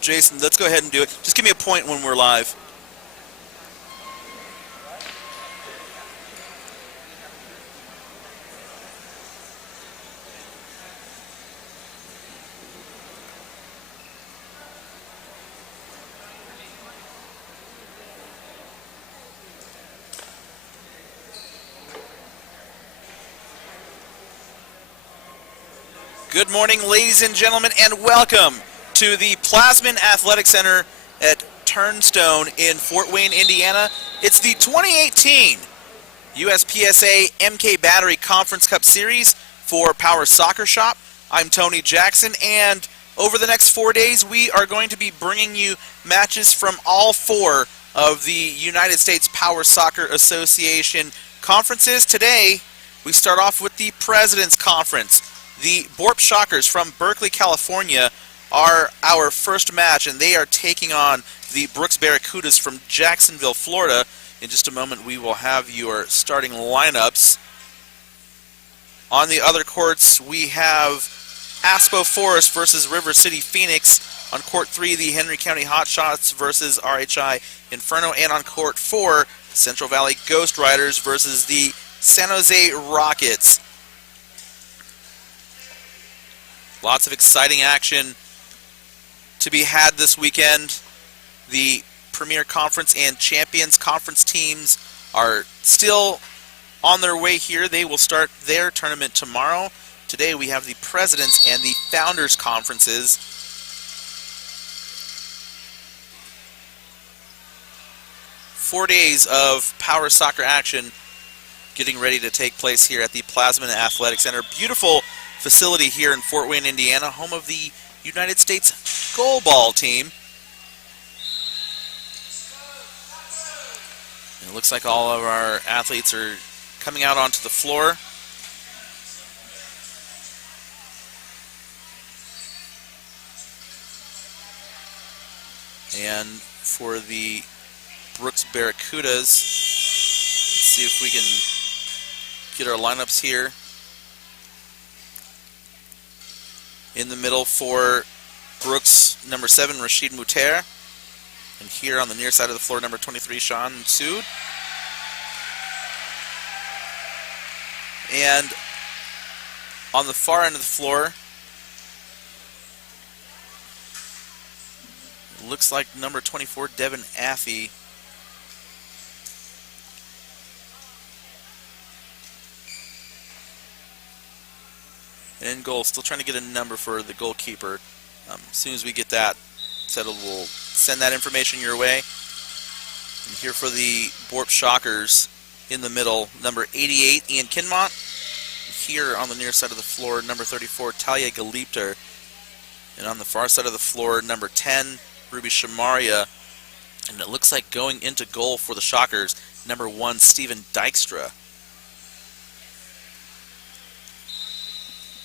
Jason, let's go ahead and do it. Just give me a point when we're live. Good morning, ladies and gentlemen, and welcome to the Plasman Athletic Center at Turnstone in Fort Wayne, Indiana. It's the 2018 USPSA MK Battery Conference Cup Series for Power Soccer Shop. I'm Tony Jackson, and over the next 4 days, we are going to be bringing you matches from all four of the United States Power Soccer Association conferences. Today, we start off with the President's Conference. The BORP Shockers from Berkeley, California are our first match, and they are taking on the Brooks Barracudas from Jacksonville, Florida. In just a moment, we will have your starting lineups. On the other courts, we have Aspo Forest versus River City Phoenix. On court 3, the Henry County Hotshots versus RHI Inferno. And on court 4, Central Valley Ghost Riders versus the San Jose Rockets. Lots of exciting action to be had this weekend. The Premier Conference and Champions Conference teams are still on their way here. They will start their tournament tomorrow. Today we have the Presidents and the Founders Conferences. Four days of power soccer action getting ready to take place here at the Plasman Athletic Center. Beautiful facility here in Fort Wayne, Indiana, home of the United States goalball team. And it looks like all of our athletes are coming out onto the floor. And for the Brooks Barracudas, let's see if we can get our lineups here. In the middle for Brooks, number 7, Rashid Muter. And here on the near side of the floor, number 23, Sean Sood. And on the far end of the floor, it looks like number 24, Devin Affey. And in goal, still trying to get a number for the goalkeeper. As soon as we get that settled, we'll send that information your way. And here for the BORP Shockers in the middle, number 88, Ian Kinmont. Here on the near side of the floor, number 34, Talia Galipter. And on the far side of the floor, number 10, Ruby Shamaria. And it looks like going into goal for the Shockers, number 1, Steven Dykstra.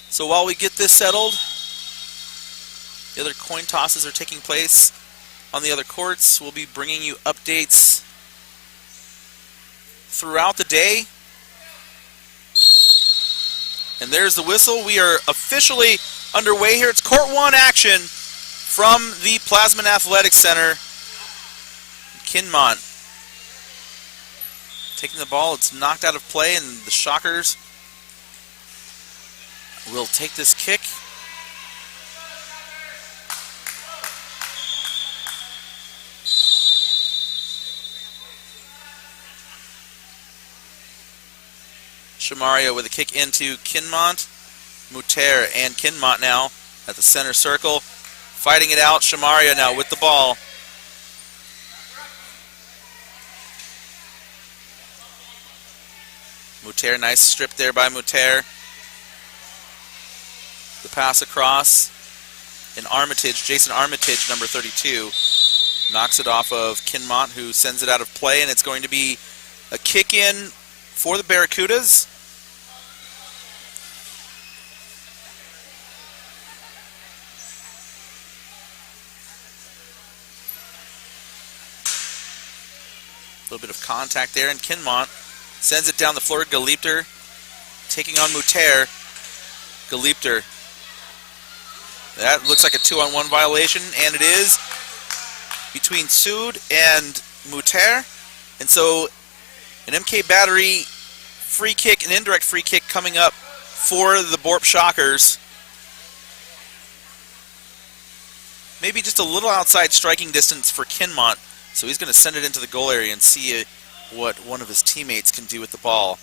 So while we get this settled, the other coin tosses are taking place on the other courts. We'll be bringing you updates throughout the day. And there's the whistle. We are officially underway here. It's court 1 action from the Plasman Athletic Center. Kinmont taking the ball. It's knocked out of play, and the Shockers will take this kick. Shamaria with a kick into Kinmont. Muter and Kinmont now at the center circle, fighting it out. Shamaria now with the ball. Muter, nice strip there by Muter. The pass across, and Armitage, Jason Armitage, number 32, knocks it off of Kinmont, who sends it out of play, and it's going to be a kick in for the Barracudas. A little bit of contact there, and Kinmont sends it down the floor. Galipter taking on Muter. Galipter That looks like a 2-on-1 violation, and it is between Sood and Muter. And so an MK Battery free kick, an indirect free kick coming up for the BORP Shockers. Maybe just a little outside striking distance for Kinmont. So he's going to send it into the goal area and see what one of his teammates can do with the ball.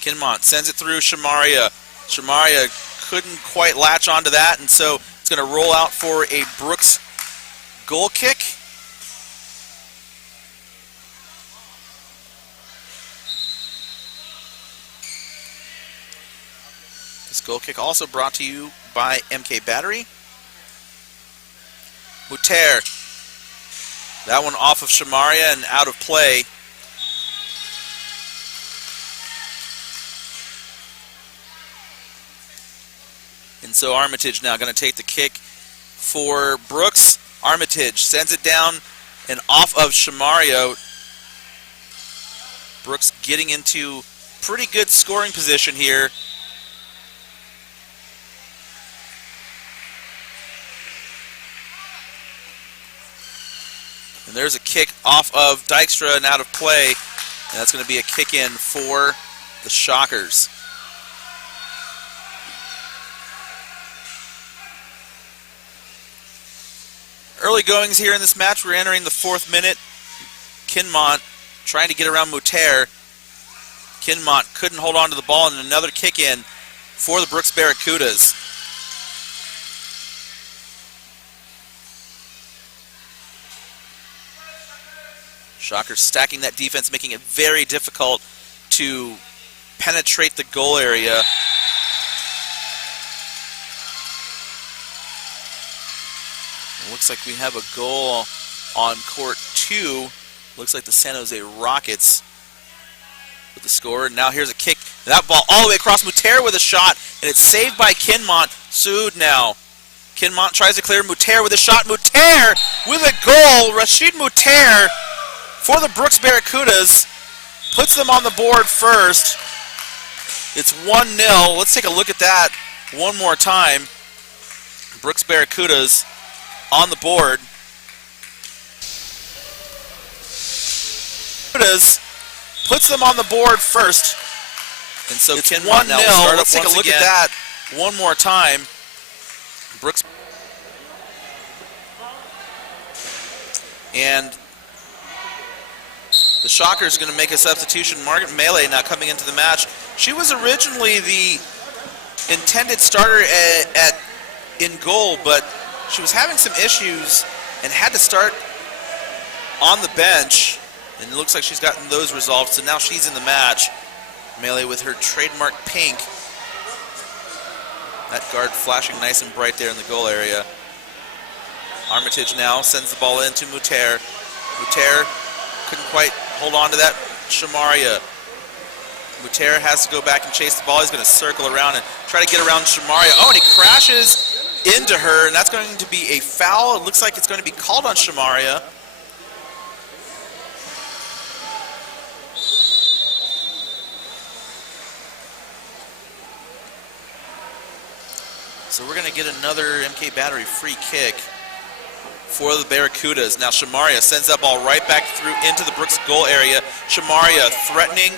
Kinmont sends it through Shamaria. Shamaria couldn't quite latch onto that, and so it's going to roll out for a Brooks goal kick. This goal kick also brought to you by MK Battery. Muter. That one off of Shamaria and out of play. And so Armitage now going to take the kick for Brooks. Armitage sends it down and off of Shamaria. Brooks getting into pretty good scoring position here. And there's a kick off of Dykstra and out of play. And that's going to be a kick in for the Shockers. Early goings here in this match. We're entering the 4th minute. Kinmont trying to get around Muter. Kinmont couldn't hold on to the ball, and another kick in for the Brooks Barracudas. Shockers stacking that defense, making it very difficult to penetrate the goal area. It looks like we have a goal on court 2. Looks like the San Jose Rockets with the score. Now here's a kick. That ball all the way across. Muter with a shot, and it's saved by Kinmont. Sood now. Kinmont tries to clear. Muter with a shot. Muter with a goal. Rashid Muter for the Brooks Barracudas puts them on the board first. It's 1-0. Let's take a look at that one more time. Brooks Barracudas on the board. Puts them on the board first. And so it's 1-0. Let's take a look at that one more time. Brooks. And the Shockers going to make a substitution. Margaret Melee now coming into the match. She was originally the intended starter in goal, but she was having some issues and had to start on the bench, and it looks like she's gotten those resolved, so now she's in the match. Melee with her trademark pink. That guard flashing nice and bright there in the goal area. Armitage now sends the ball into Muter. Muter couldn't quite hold on to that. Shamaria. Muter has to go back and chase the ball. He's going to circle around and try to get around Shamaria. Oh, and he crashes into her, and that's going to be a foul. It looks like it's going to be called on Shamaria. So we're going to get another MK Battery free kick for the Barracudas. Now Shamaria sends that ball right back through into the Brooks goal area. Shamaria threatening.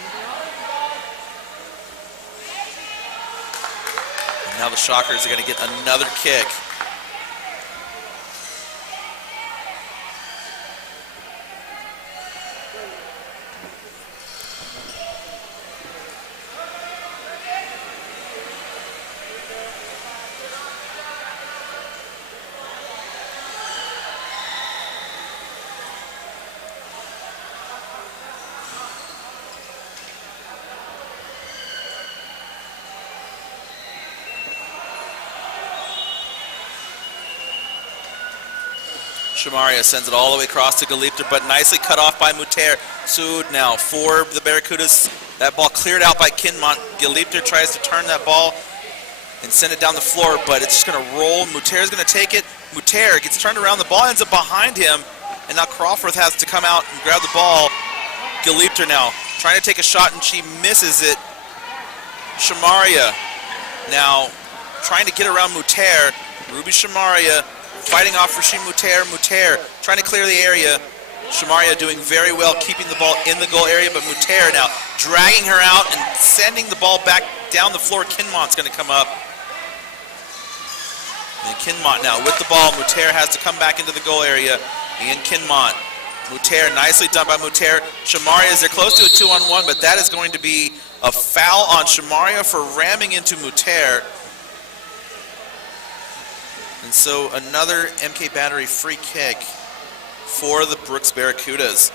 And now the Shockers are going to get another kick. Shamaria sends it all the way across to Galipter, but nicely cut off by Muter. Sood now for the Barracudas. That ball cleared out by Kinmont. Galipter tries to turn that ball and send it down the floor, but it's just going to roll. Muter's going to take it. Muter gets turned around. The ball ends up behind him, and now Crawford has to come out and grab the ball. Galipter now trying to take a shot and she misses it. Shamaria now trying to get around Muter. Ruby Shamaria fighting off Rashid Muter. Muter trying to clear the area. Shamaria doing very well keeping the ball in the goal area, but Muter now dragging her out and sending the ball back down the floor. Kinmont's going to come up. And Kinmont now with the ball. Muter has to come back into the goal area. Ian Kinmont. Muter, nicely done by Muter. Shamaria is there close to a 2-on-1, but that is going to be a foul on Shamaria for ramming into Muter. And so another MK Battery free kick for the Brooks Barracudas.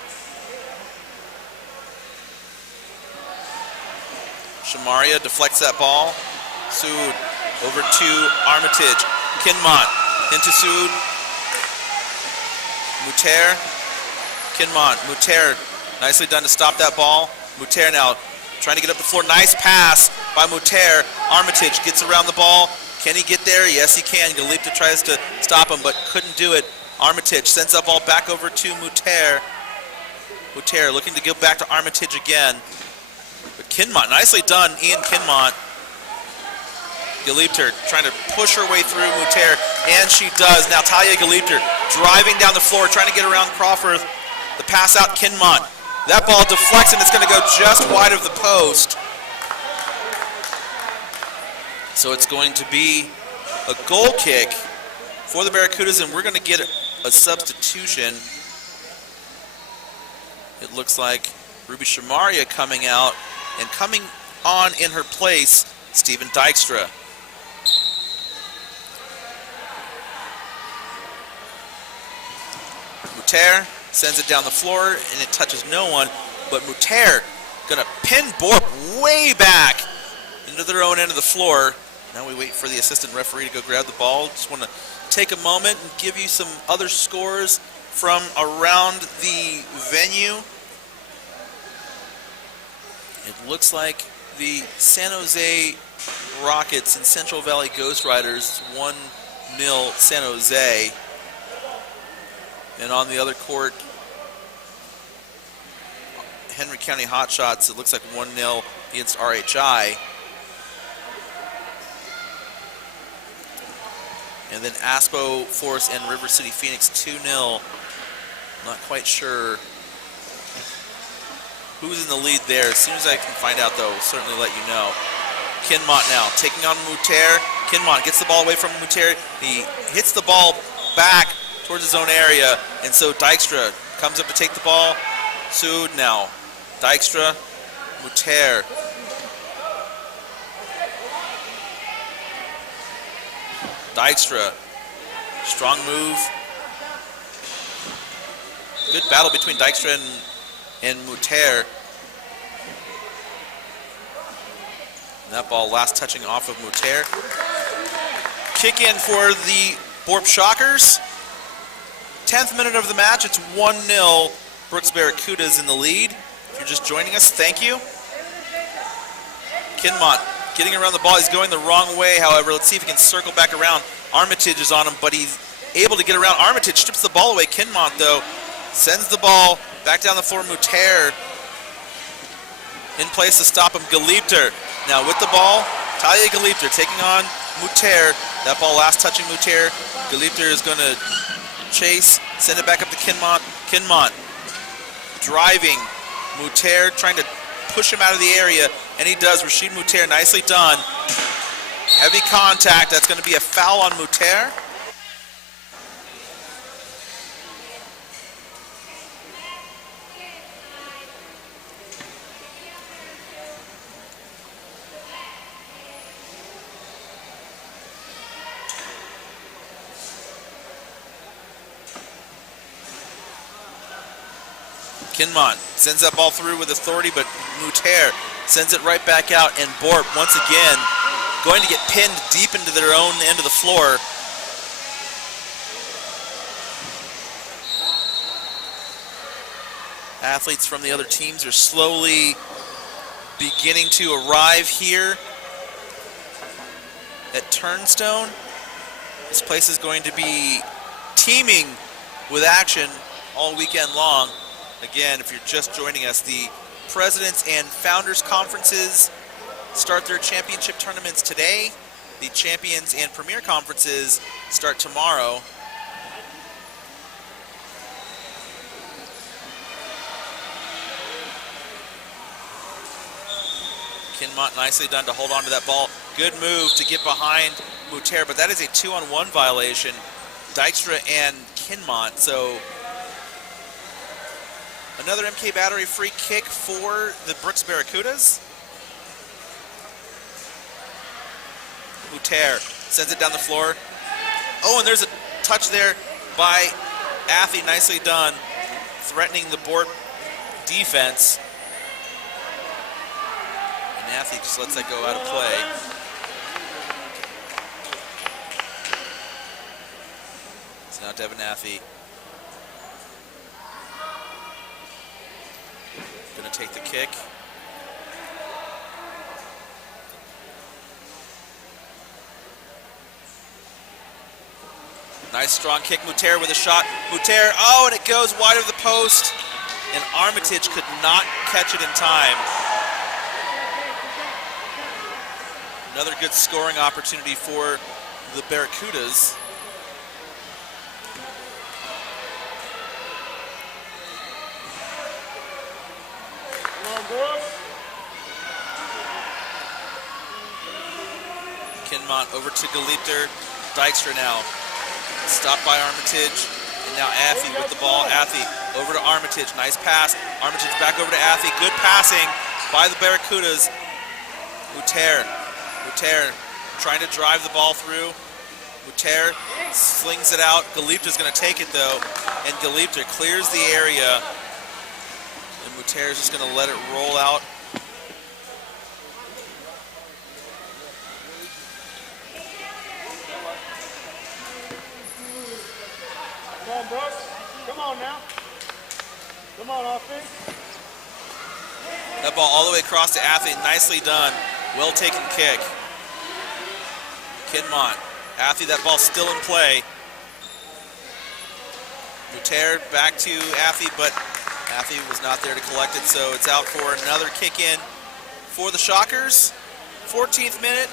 Shamaria deflects that ball. Sood over to Armitage. Kinmont into Sood. Muter. Kinmont. Muter nicely done to stop that ball. Muter now trying to get up the floor. Nice pass by Muter. Armitage gets around the ball. Can he get there? Yes, he can. Galipta tries to stop him, but couldn't do it. Armitage sends that ball back over to Muter. Muter looking to go back to Armitage again. But Kinmont, nicely done, Ian Kinmont. Galipter trying to push her way through Muter, and she does. Now Talia Galipter driving down the floor, trying to get around Crawford. The pass out, Kinmont. That ball deflects, and it's going to go just wide of the post. So it's going to be a goal kick for the Barracudas, and we're going to get a substitution. It looks like Ruby Shamaria coming out, and coming on in her place, Stephen Dykstra. Muter sends it down the floor, and it touches no one, but Muter gonna pin BORP way back into their own end of the floor. Now we wait for the assistant referee to go grab the ball. Just want to take a moment and give you some other scores from around the venue. It looks like the San Jose Rockets and Central Valley Ghost Riders 1-0 San Jose. And on the other court, Henry County Hotshots, it looks like 1-0 against RHI. And then Aspo Forest and River City Phoenix 2-0. Not quite sure who's in the lead there. As soon as I can find out, though, I'll certainly let you know. Kinmont now taking on Muter. Kinmont gets the ball away from Muter. He hits the ball back towards his own area, and so Dykstra comes up to take the ball. Sood now. Dykstra, Muter. Dykstra, strong move. Good battle between Dykstra and Muter. And that ball last touching off of Muter. Kick in for the BORP Shockers. 10th minute of the match, it's 1-0. Brooks Barracudas in the lead. If you're just joining us, thank you. Kinmont getting around the ball. He's going the wrong way, however. Let's see if he can circle back around. Armitage is on him, but he's able to get around. Armitage strips the ball away. Kinmont, though, sends the ball back down the floor. Muter in place to stop him. Galipter now with the ball. Talia Galipter taking on Muter. That ball last touching Muter. Galipter is going to chase, send it back up to Kinmont. Kinmont driving. Muter trying to push him out of the area, and he does. Rashid Muter, nicely done. Heavy contact. That's going to be a foul on Muter. Kinmont sends that ball through with authority, but Muter sends it right back out, and BORP once again going to get pinned deep into their own end of the floor. Athletes from the other teams are slowly beginning to arrive here at Turnstone. This place is going to be teeming with action all weekend long. Again, if you're just joining us, the Presidents and Founders Conferences start their championship tournaments today. The Champions and Premier Conferences start tomorrow. Kinmont nicely done to hold on to that ball. Good move to get behind Muter, but that is a 2-on-1 violation. Dykstra and Kinmont, so another MK Battery free kick for the Brooks Barracudas. Muter sends it down the floor. Oh, and there's a touch there by Athy, nicely done, threatening the BORP defense. And Athy just lets that go out of play. So now Devin Athy gonna take the kick. Nice strong kick, Muter with a shot. Muter, oh, and it goes wide of the post. And Armitage could not catch it in time. Another good scoring opportunity for the Barracudas. Kinmont over to Galipter. Dykstra now. Stopped by Armitage, and now Athy with the ball. Athy over to Armitage, nice pass. Armitage back over to Athy, good passing by the Barracudas. Muter trying to drive the ball through. Muter slings it out. Galipter's gonna take it though, and Galipter clears the area. And Muter's just gonna let it roll out. Come on, Brooks. Come on now. Come on, offense. That ball all the way across to Athy. Nicely done. Well taken kick. Kinmont. Athy, that ball still in play. Muter back to Athy, but Athy was not there to collect it, so it's out for another kick in for the Shockers. 14th minute.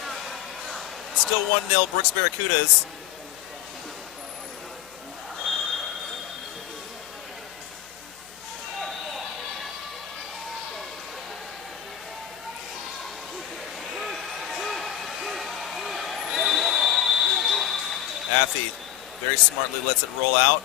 Still 1-0 Brooks Barracudas. Athy very smartly lets it roll out.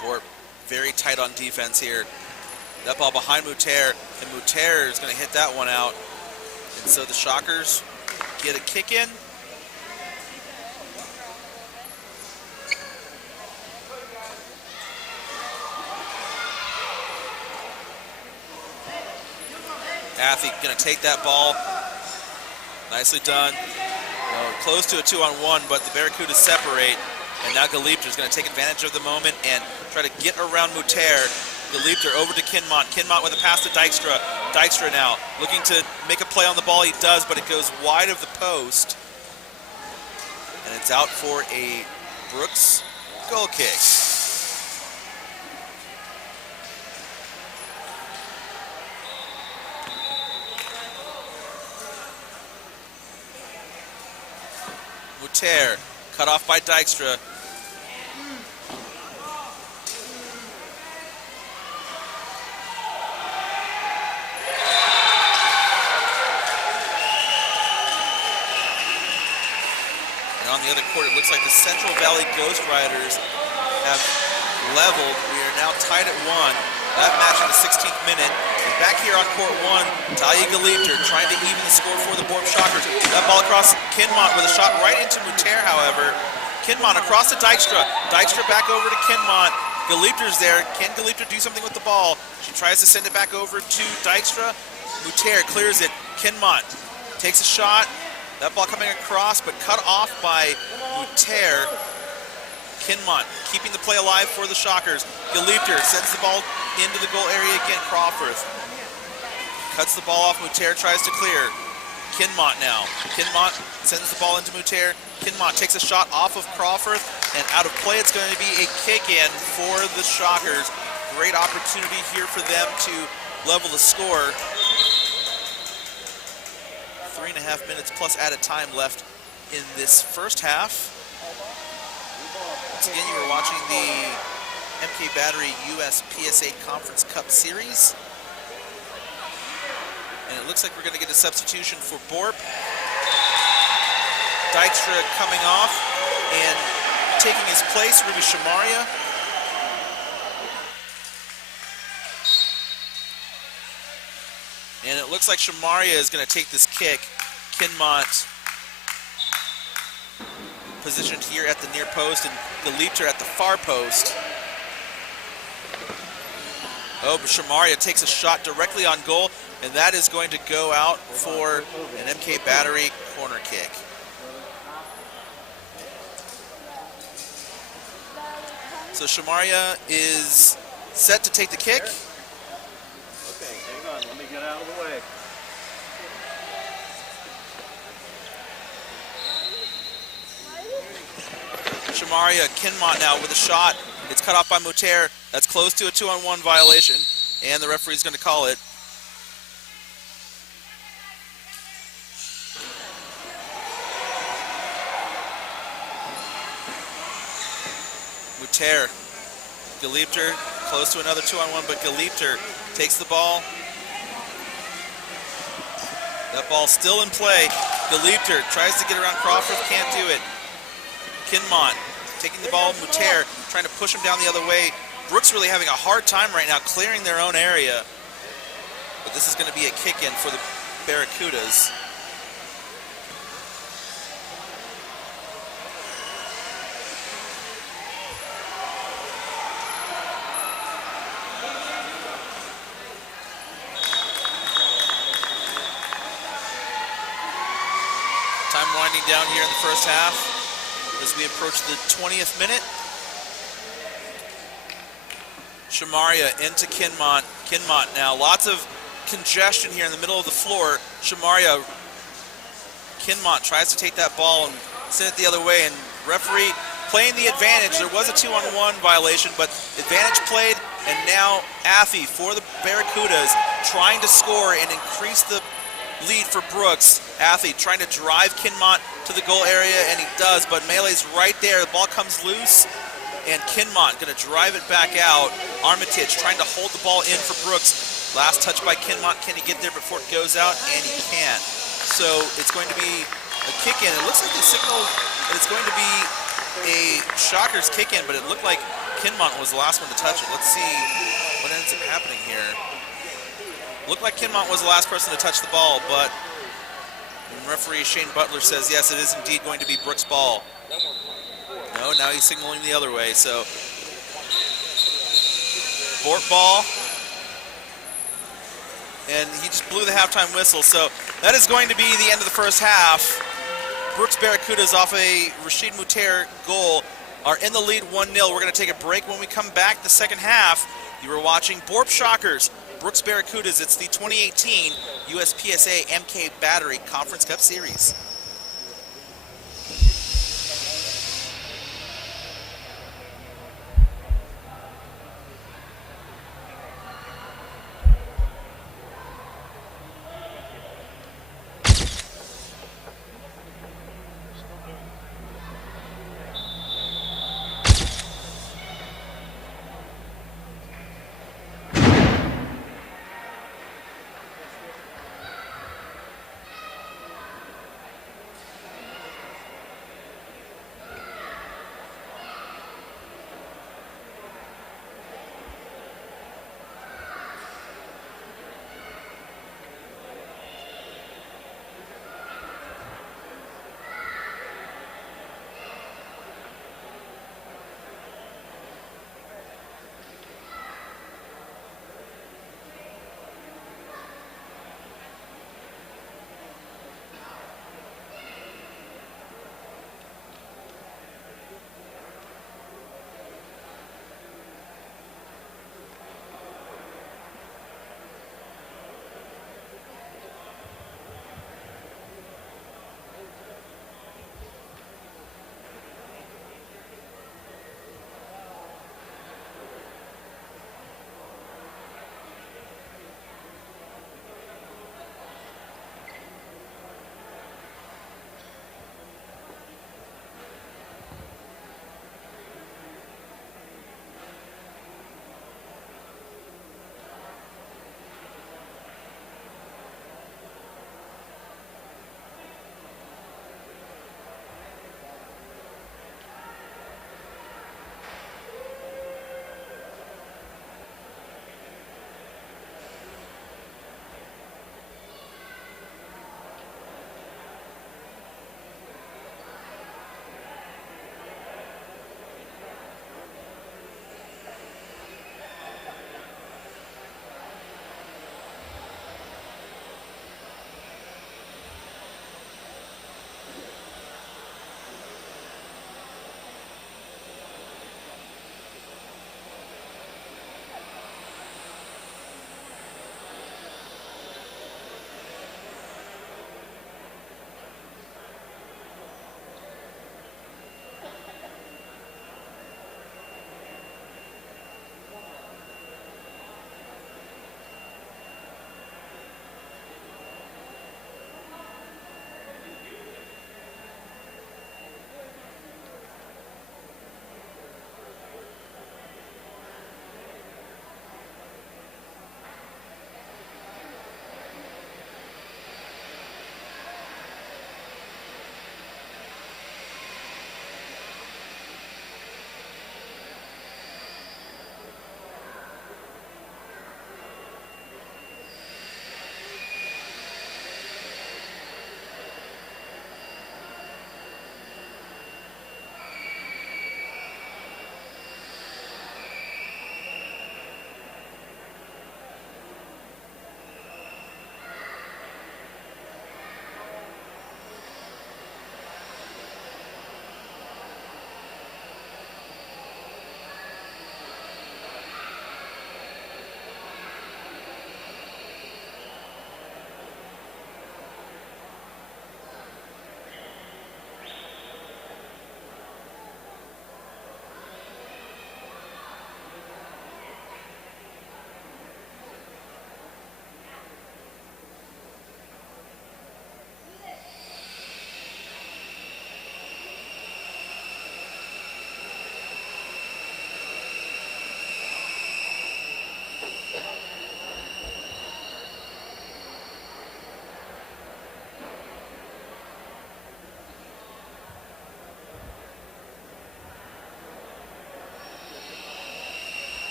BORP very tight on defense here. That ball behind Muter, and Muter is going to hit that one out. And so the Shockers get a kick in. Athy going to take that ball. Nicely done. Close to a 2-on-1, but the Barracudas separate. And now Galipter is going to take advantage of the moment and try to get around Muter. Galipter over to Kinmont. Kinmont with a pass to Dykstra. Dykstra now looking to make a play on the ball. He does, but it goes wide of the post. And it's out for a Brooks goal kick. Muter cut off by Dykstra. On the other court, it looks like the Central Valley Ghost Riders have leveled. We are now tied at 1. That match in the 16th minute. And back here on court 1, Talia Galipter trying to even the score for the BORP Shockers. That ball across Kinmont with a shot right into Muter, however. Kinmont across to Dykstra. Dykstra back over to Kinmont. Galipter's there. Can Galipter do something with the ball? She tries to send it back over to Dykstra. Muter clears it. Kinmont takes a shot. That ball coming across, but cut off by Muter. Kinmont keeping the play alive for the Shockers. Geliebter sends the ball into the goal area again. Crawford cuts the ball off. Muter tries to clear. Kinmont now. Kinmont sends the ball into Muter. Kinmont takes a shot off of Crawford, and out of play it's going to be a kick-in for the Shockers. Great opportunity here for them to level the score. 3.5 minutes plus added time left in this first half. Once again, you were watching the MK Battery US PSA Conference Cup Series. And it looks like we're going to get a substitution for BORP. Dykstra coming off and taking his place, Ruby Shamaria. And it looks like Shamaria is going to take this kick. Kinmont positioned here at the near post and Geliebter at the far post. Oh, but Shamaria takes a shot directly on goal, and that is going to go out for an MK Battery corner kick. So Shamaria is set to take the kick. Okay, hang on, let me get out of the way. Shamaria, Kinmont now with a shot. It's cut off by Muter. That's close to a 2-on-1 violation, and the referee's going to call it. Muter, Geliebter, close to another 2-on-1, but Geliebter takes the ball. That ball's still in play. Geliebter tries to get around Crawford, can't do it. Kinmont taking the ball, Muter trying to push him down the other way. Brooks really having a hard time right now clearing their own area. But this is going to be a kick-in for the Barracudas. Time winding down here in the first half as we approach the 20th minute. Shamaria into Kinmont. Kinmont now. Lots of congestion here in the middle of the floor. Shamaria, Kinmont tries to take that ball and send it the other way, and referee playing the advantage. There was a 2-on-1 violation, but advantage played, and now Affey for the Barracudas trying to score and increase the lead for Brooks. Affey trying to drive Kinmont to the goal area, and he does, but Melee's right there. The ball comes loose, and Kinmont going to drive it back out. Armitage trying to hold the ball in for Brooks. Last touch by Kinmont. Can he get there before it goes out? And he can't. So it's going to be a kick-in. It looks like they signaled that it's going to be a Shockers kick-in, but it looked like Kinmont was the last one to touch it. Let's see what ends up happening here. Looked like Kinmont was the last person to touch the ball, but referee Shane Butler says, yes, it is indeed going to be Brooks' ball. No, now he's signaling the other way, so BORP ball. And he just blew the halftime whistle, so that is going to be the end of the first half. Brooks Barracudas off a Rashid Muter goal are in the lead 1-0. We're going to take a break. When we come back the second half, you were watching BORP Shockers, Brooks Barracudas. It's the 2018 USPSA MK Battery Conference Cup Series.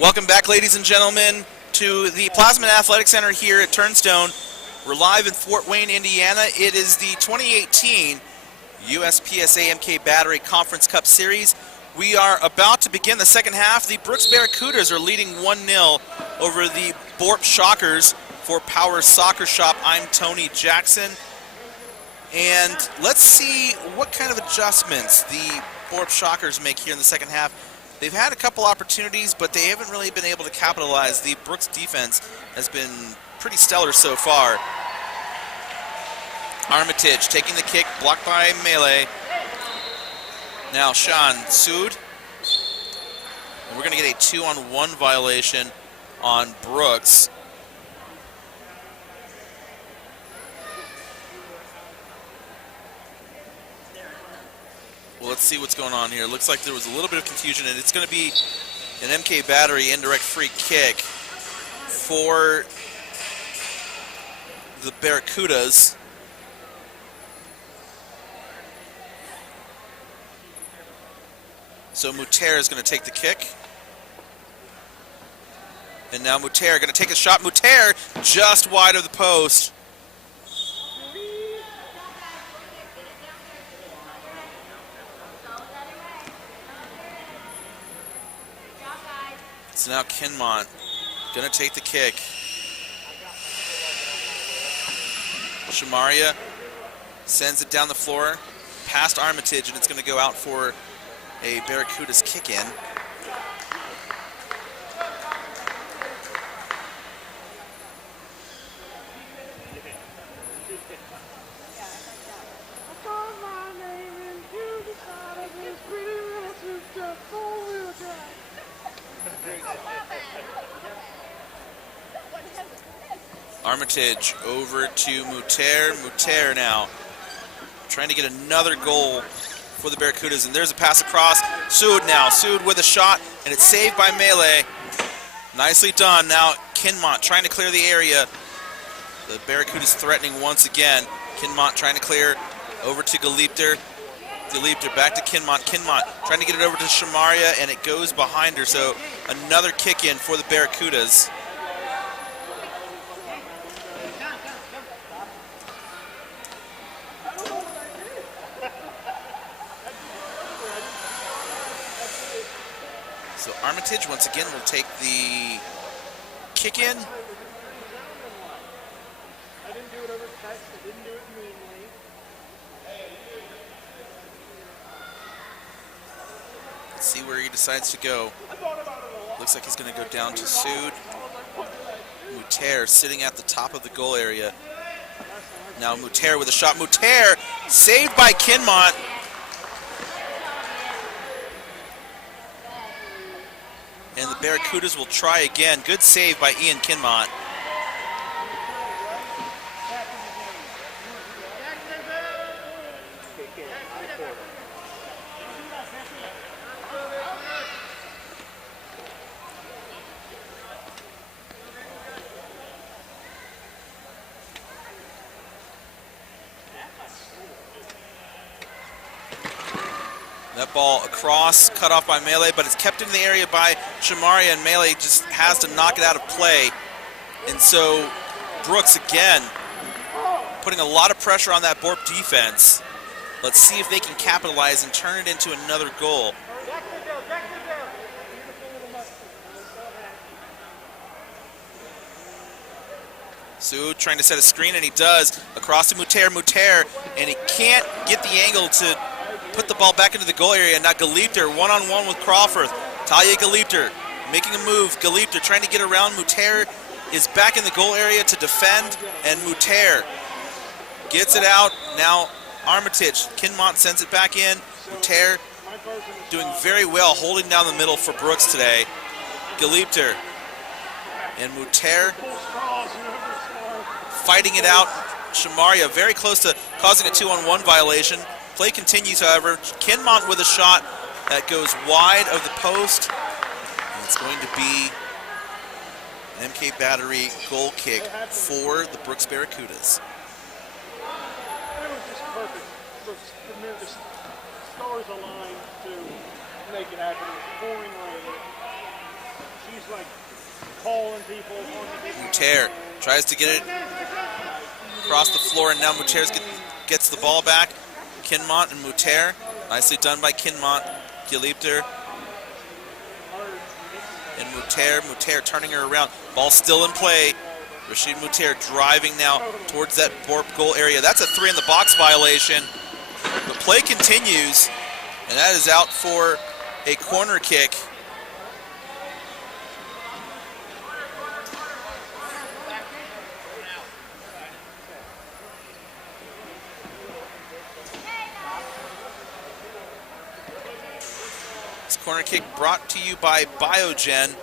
Welcome back, ladies and gentlemen, to the Plasman Athletic Center here at Turnstone. We're live in Fort Wayne, Indiana. It is the 2018 USPSA MK Battery Conference Cup Series. We are about to begin the second half. The Brooks Barracudas are leading 1-0 over the BORP Shockers. For Power Soccer Shop, I'm Tony Jackson. And let's see what kind of adjustments the BORP Shockers make here in the second half. They've had a couple opportunities, but they haven't really been able to capitalize. The Brooks defense has been pretty stellar so far. Armitage taking the kick, blocked by Melee. Now Sean Sood. And we're going to get a 2-on-1 violation on Brooks. Well, let's see what's going on here. Looks like there was a little bit of confusion, and it's going to be an MK Battery indirect free kick for the Barracudas. So Muter is going to take the kick. And now Muter going to take a shot. Muter just wide of the post. So now Kinmont going to take the kick. Shamaria sends it down the floor past Armitage, and it's going to go out for a Barracudas kick in. Armitage over to Muter. Muter now trying to get another goal for the Barracudas, and there's a pass across. Sood now. Sood with a shot, and it's saved by Melee. Nicely done. Now Kinmont trying to clear the area. The Barracudas threatening once again. Kinmont trying to clear over to Galipter. Galipter back to Kinmont. Kinmont trying to get it over to Shamaria, and it goes behind her. So another kick in for the Barracudas. So Armitage once again will take the kick in. Let's see where he decides to go. Looks like he's going to go down to Sood. Muter sitting at the top of the goal area. Now Muter with a shot. Muter saved by Kinmont. And the Barracudas will try again. Good save by Ian Kinmont. That ball across, cut off by Melee, but it's kept in the area by Shamaria, and Melee just has to knock it out of play. And so Brooks again putting a lot of pressure on that BORP defense. Let's see if they can capitalize and turn it into another goal. Sood trying to set a screen, and he does. Across to Muter, Muter, and he can't get the angle to put the ball back into the goal area. Now Galipter one-on-one with Crawford. Talia Galipter making a move. Galipter trying to get around. Muter is back in the goal area to defend, and Muter gets it out. Now Armitage. Kinmont sends it back in. Muter doing very well holding down the middle for Brooks today. Galipter and Muter fighting it out. Shamaria very close to causing a 2-on-1 violation. Play continues, however. Kinmont with a shot that goes wide of the post. And it's going to be an MK Battery goal kick for the Brooks Barracudas. It was just perfect. The stars aligned to make it happen. It was pouring rain. she's like calling people. Muter tries to get it across the floor, and now Muter gets the ball back. Kinmont and Muter. Nicely done by Kinmont. Geliebter and Muter. Muter turning her around. Ball still in play. Rashid Muter driving now towards that BORP goal area. That's a 3 in the box violation. The play continues, and that is out for a corner kick. This corner kick brought to you by Biogen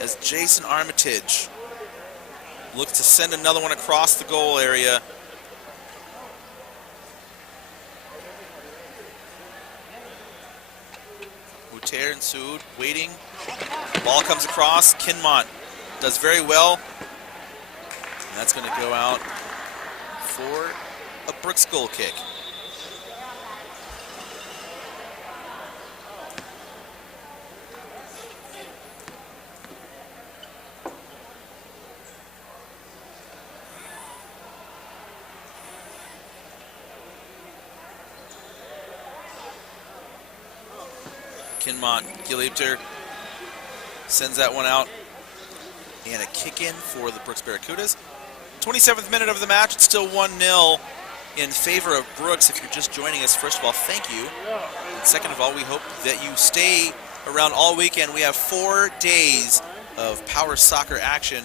as Jason Armitage looks to send another one across the goal area. Muter and Sood waiting. Ball comes across. Kinmont does very well. And that's going to go out for a Brooks goal kick. Kinmont, Geliebter sends that one out, and a kick in for the Brooks Barracudas. 27th minute of the match, it's still 1-0 in favor of Brooks. If you're just joining us, first of all, thank you. And second of all, we hope that you stay around all weekend. We have 4 days of power soccer action.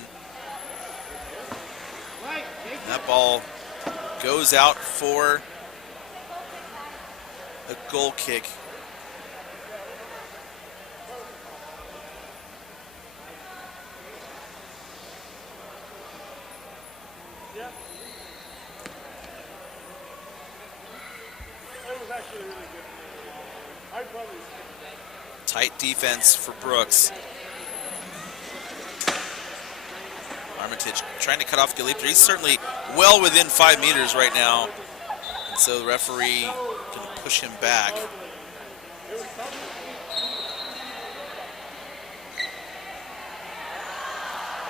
And that ball goes out for a goal kick. Tight defense for Brooks. Armitage trying to cut off Geliebter. He's certainly well within 5 meters right now. And so the referee can push him back.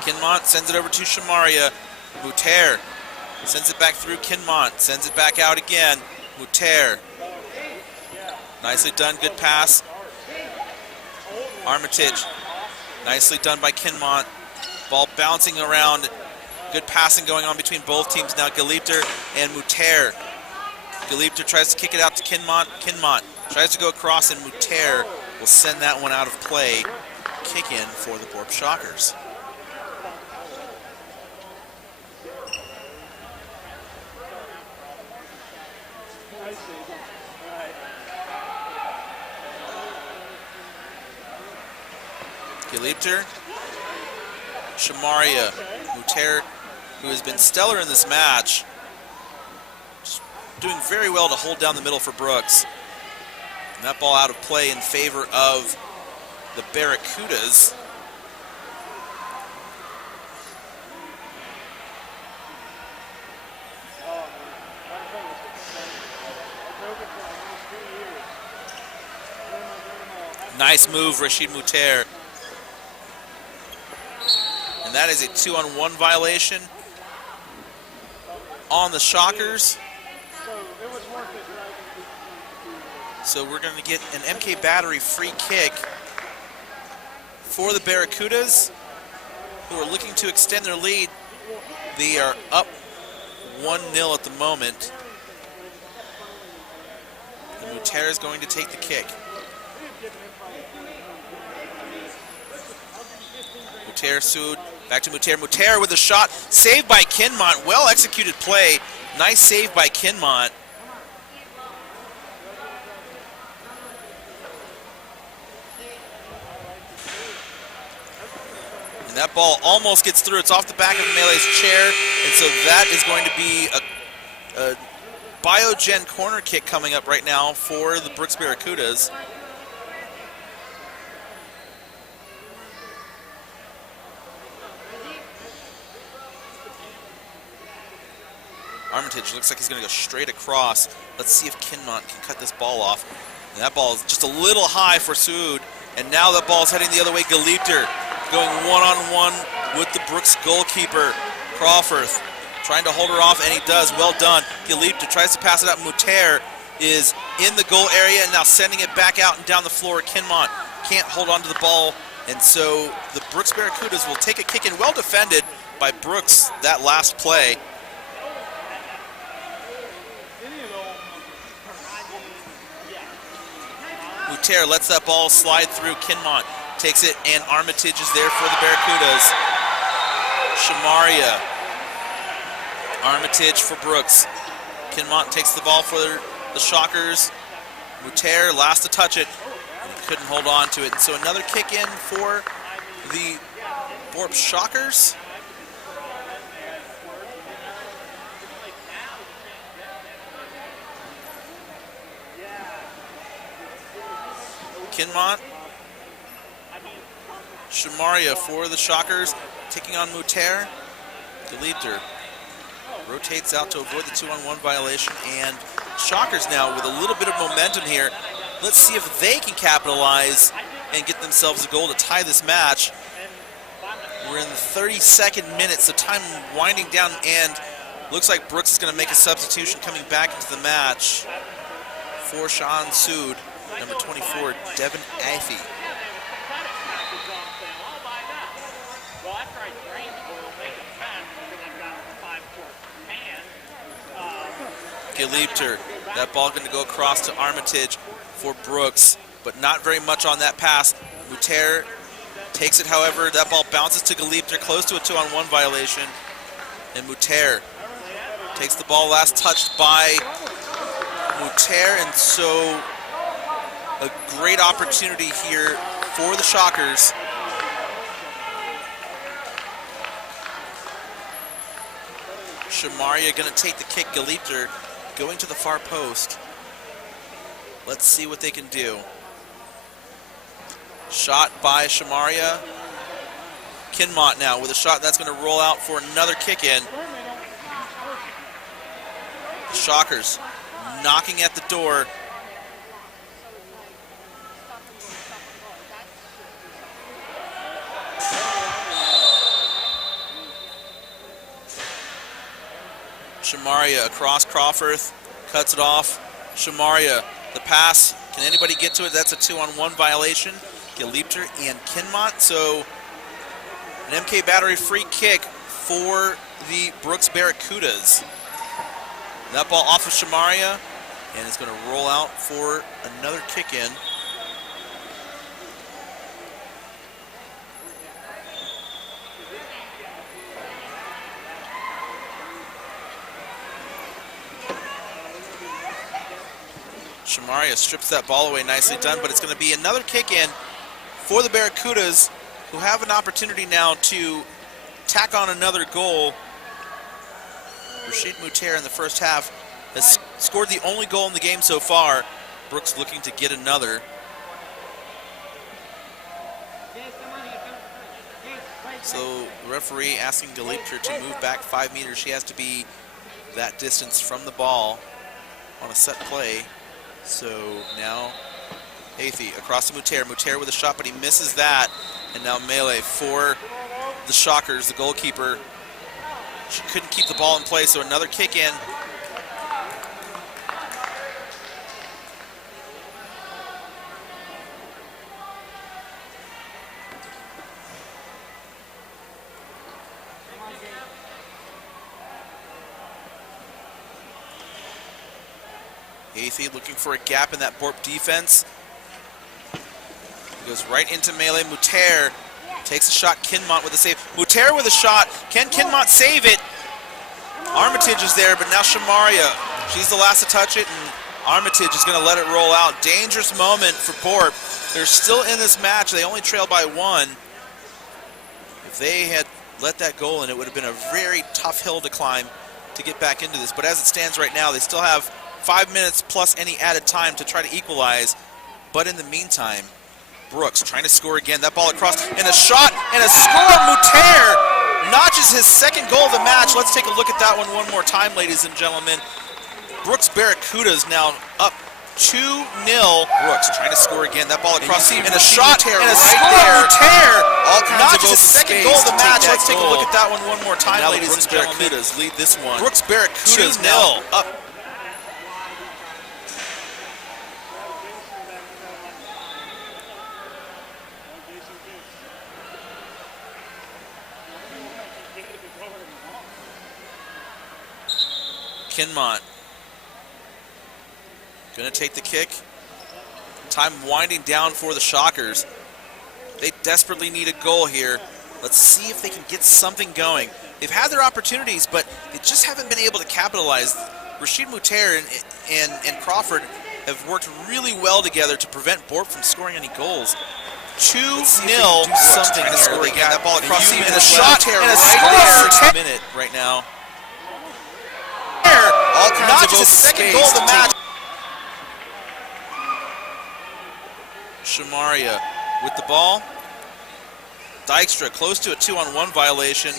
Kinmont sends it over to Shamaria. Muter sends it back through Kinmont. Sends it back out again. Muter. Nicely done, good pass. Armitage, nicely done by Kinmont. Ball bouncing around. Good passing going on between both teams now. Geliebter and Muter. Geliebter tries to kick it out to Kinmont. Kinmont tries to go across, and Muter will send that one out of play. Kick in for the BORP Shockers. Geliebter, Shamaria, Muter, who has been stellar in this match, just doing very well to hold down the middle for Brooks. And that ball out of play in favor of the Barracudas. Nice move, Rashid Muter. And that is a 2-on-1 violation on the Shockers. So we're going to get an MK Battery free kick for the Barracudas, who are looking to extend their lead. They are up 1-0 at the moment. And Muter is going to take the kick. Muter, Sood, back to Muter. Muter with a shot, saved by Kinmont. Well executed play. Nice save by Kinmont. And that ball almost gets through. It's off the back of Melee's chair. And so that is going to be a Biogen corner kick coming up right now for the Brooks Barracudas. Armitage looks like he's going to go straight across. Let's see if Kinmont can cut this ball off. And that ball is just a little high for Sood. And now that ball's heading the other way. Geliebter going one-on-one with the Brooks goalkeeper, Crawford. Trying to hold her off, and he does. Well done. Galipta tries to pass it out. Muter is in the goal area and now sending it back out and down the floor. Kinmont can't hold on to the ball, and so the Brooks Barracudas will take a kick in. Well defended by Brooks that last play. Muter lets that ball slide through. Kinmont takes it, and Armitage is there for the Barracudas. Shamaria. Armitage for Brooks. Kinmont takes the ball for the Shockers. Muter last to touch it, and he couldn't hold on to it. And so another kick in for the BORP Shockers. Kinmont. Shamaria for the Shockers, taking on Muter. Galipter rotates out to avoid the 2-on-1 violation, and Shockers now with a little bit of momentum here. Let's see if they can capitalize and get themselves a goal to tie this match. We're in the 32nd minute, so time winding down, and looks like Brooks is going to make a substitution coming back into the match for Sean Sood, number 24, Devin Affey. Galipter, that ball going to go across to Armitage for Brooks, but not very much on that pass. Muter takes it, however, that ball bounces to Galipter, close to a 2-on-1 violation, and Muter takes the ball last touched by Muter, and so a great opportunity here for the Shockers. Shamaria going to take the kick. Galipter going to the far post. Let's see what they can do. Shot by Shamaria. Kinmont now with a shot that's going to roll out for another kick in. The Shockers knocking at the door. Shamaria across Crawford, cuts it off. Shamaria, the pass, can anybody get to it? That's a 2-on-1 violation. Galipter and Kinmont, so an MK Battery free kick for the Brooks Barracudas. That ball off of Shamaria, and it's going to roll out for another kick in. Shamaria strips that ball away, nicely done, but it's going to be another kick in for the Barracudas, who have an opportunity now to tack on another goal. Rashid Muter in the first half has scored the only goal in the game so far. Brooks looking to get another. So the referee asking Galipter to move back 5 meters. She has to be that distance from the ball on a set play. So now Affey across to Muter. Muter with a shot, but he misses that. And now melee for the Shockers, the goalkeeper. She couldn't keep the ball in play, so another kick in. Affey looking for a gap in that BORP defense. He goes right into melee. Muter takes a shot. Kinmont with a save. Muter with a shot. Can Kinmont save it? Armitage is there, but now Shamaria. She's the last to touch it, and Armitage is going to let it roll out. Dangerous moment for BORP. They're still in this match. They only trail by 1. If they had let that goal in, it would have been a very tough hill to climb to get back into this. But as it stands right now, they still have 5 minutes plus any added time to try to equalize. But in the meantime, Brooks trying to score again. That ball across, and a shot, and a score. Muter notches his second goal of the match. Let's take a look at that one more time, ladies and gentlemen. Brooks Barracudas now up 2-0. Brooks trying to score again. That ball across And and a shot and a right score. there. Muter. All kinds Not of just open his second space goal of to the take match. that Let's take a goal. look at that one more time, now the ladies and Brooks gentlemen. Barracudas lead this one. Brooks Barracudas 2-0 now up. Kinmont going to take the kick. Time winding down for the Shockers. They desperately need a goal here. Let's see if they can get something going. They've had their opportunities, but they just haven't been able to capitalize. Rashid Muter and Crawford have worked really well together to prevent BORP from scoring any goals. 2-0. Something to score again. That ball across the and a shot and a score. Minute right now. All kinds Not of just open his second space goal of to the take match. Shamaria with the ball. Dykstra close to a 2-on-1 violation.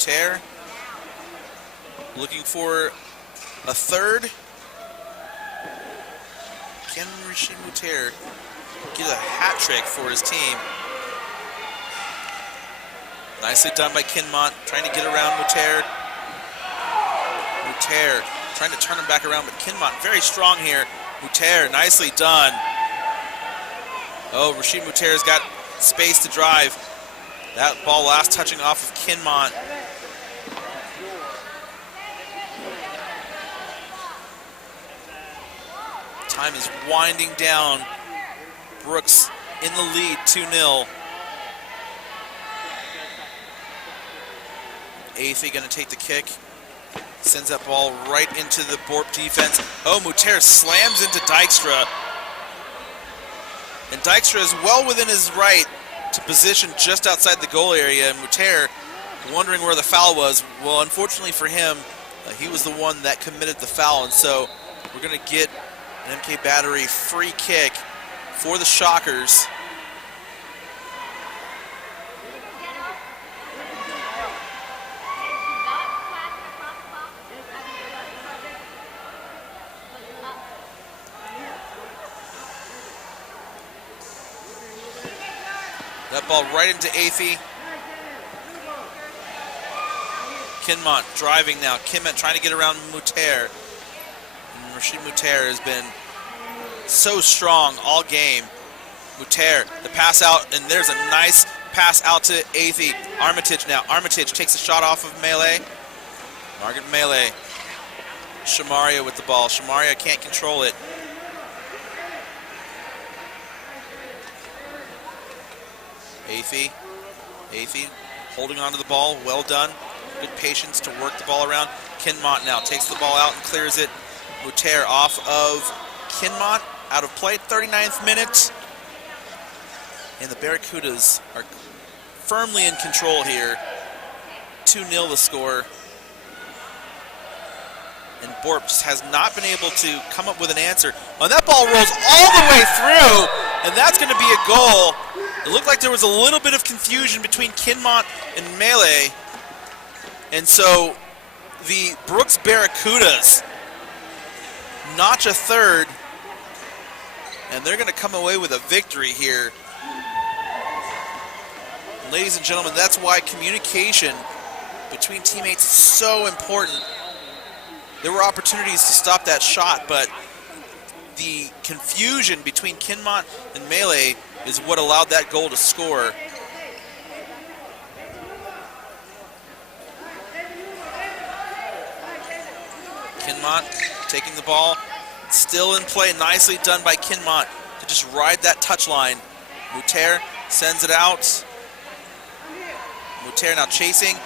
Muter looking for a third. Can Rashid Muter get a hat trick for his team? Nicely done by Kinmont, trying to get around Muter. Muter trying to turn him back around, but Kinmont very strong here. Muter, nicely done. Oh, Rashid Muter's got space to drive. That ball last touching off of Kinmont. Time is winding down. Brooks in the lead, 2-0. Athey going to take the kick. Sends that ball right into the BORP defense. Oh, Muter slams into Dykstra. And Dykstra is well within his right to position just outside the goal area. And Muter wondering where the foul was. Well, unfortunately for him, he was the one that committed the foul. And so we're going to get an MK Battery free kick for the Shockers. That ball right into Athey. Kinmont driving now. Kinmont trying to get around Muter. And Rashid Muter has been so strong all game. Muter, the pass out, and there's a nice pass out to Athey. Armitage now. Armitage takes a shot off of Melee. Margaret Melee. Shamaria with the ball. Shamaria can't control it. Athey holding onto the ball, well done. Good patience to work the ball around. Kinmont now takes the ball out and clears it. Muter off of Kinmont, out of play, 39th minute. And the Barracudas are firmly in control here. 2-0 the score. And BORP just has not been able to come up with an answer. And that ball rolls all the way through, and that's going to be a goal. It looked like there was a little bit of confusion between Kinmont and Melee. And so the Brooks Barracudas notch a third, and they're going to come away with a victory here. Ladies and gentlemen, that's why communication between teammates is so important. There were opportunities to stop that shot, but the confusion between Kinmont and Melee is what allowed that goal to score. Kinmont taking the ball, still in play, nicely done by Kinmont to just ride that touch line. Muter sends it out. Muter now chasing,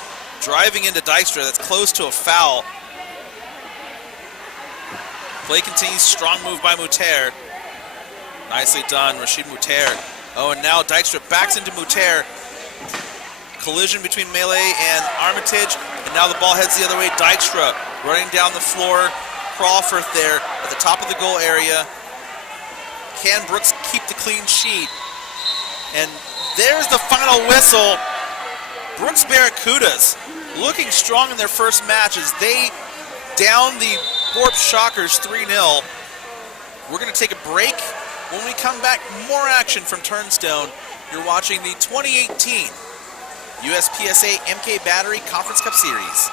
driving into Dykstra. That's close to a foul. Play continues, strong move by Muter. Nicely done, Rashid Muter Oh, and now Dykstra backs into Muter. Collision between Melee and Armitage, and now the ball heads the other way. Dykstra running down the floor. Crawford there at the top of the goal area. Can Brooks keep the clean sheet? And there's the final whistle. Brooks Barracudas looking strong in their first match as they down the BORP Shockers 3-0. We're going to take a break. When we come back, more action from Turnstone. You're watching the 2018 USPSA MK Battery Conference Cup Series.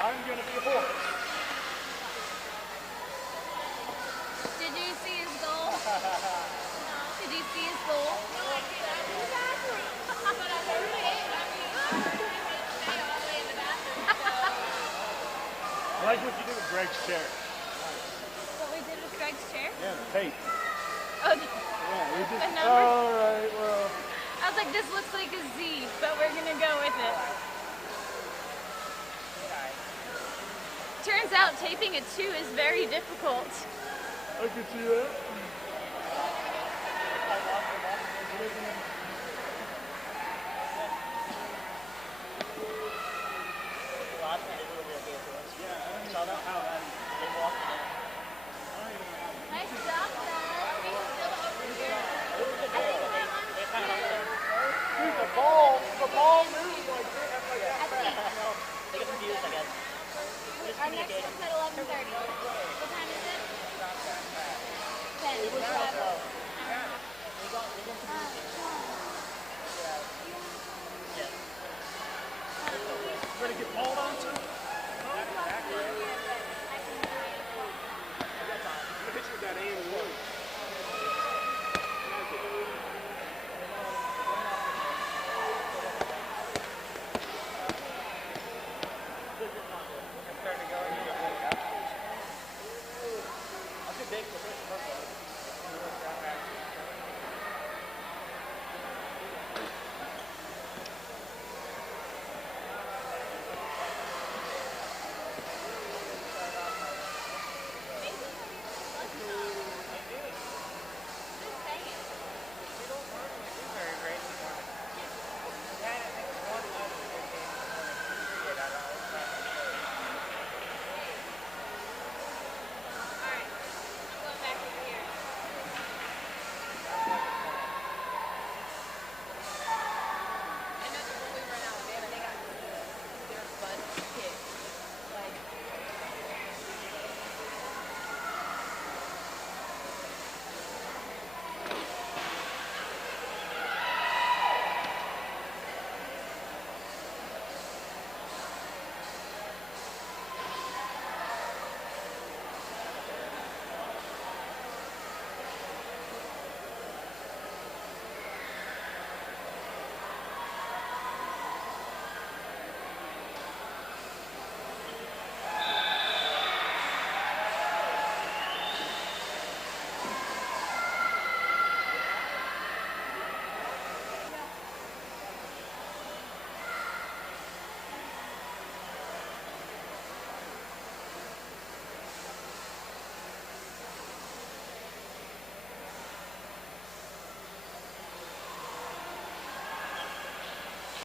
I'm gonna be a boy. Did you see his goal? No. Did you see his goal? No, I didn't. I like what you did with Greg's chair. What we did with Greg's chair? Yeah, the tape. Oh, Yeah, we just. the number? All right, well. I was like, this looks like a Z, but we're gonna go with it. Turns out taping a 2 is very difficult. I can see that. Yeah, I saw that how they walked in.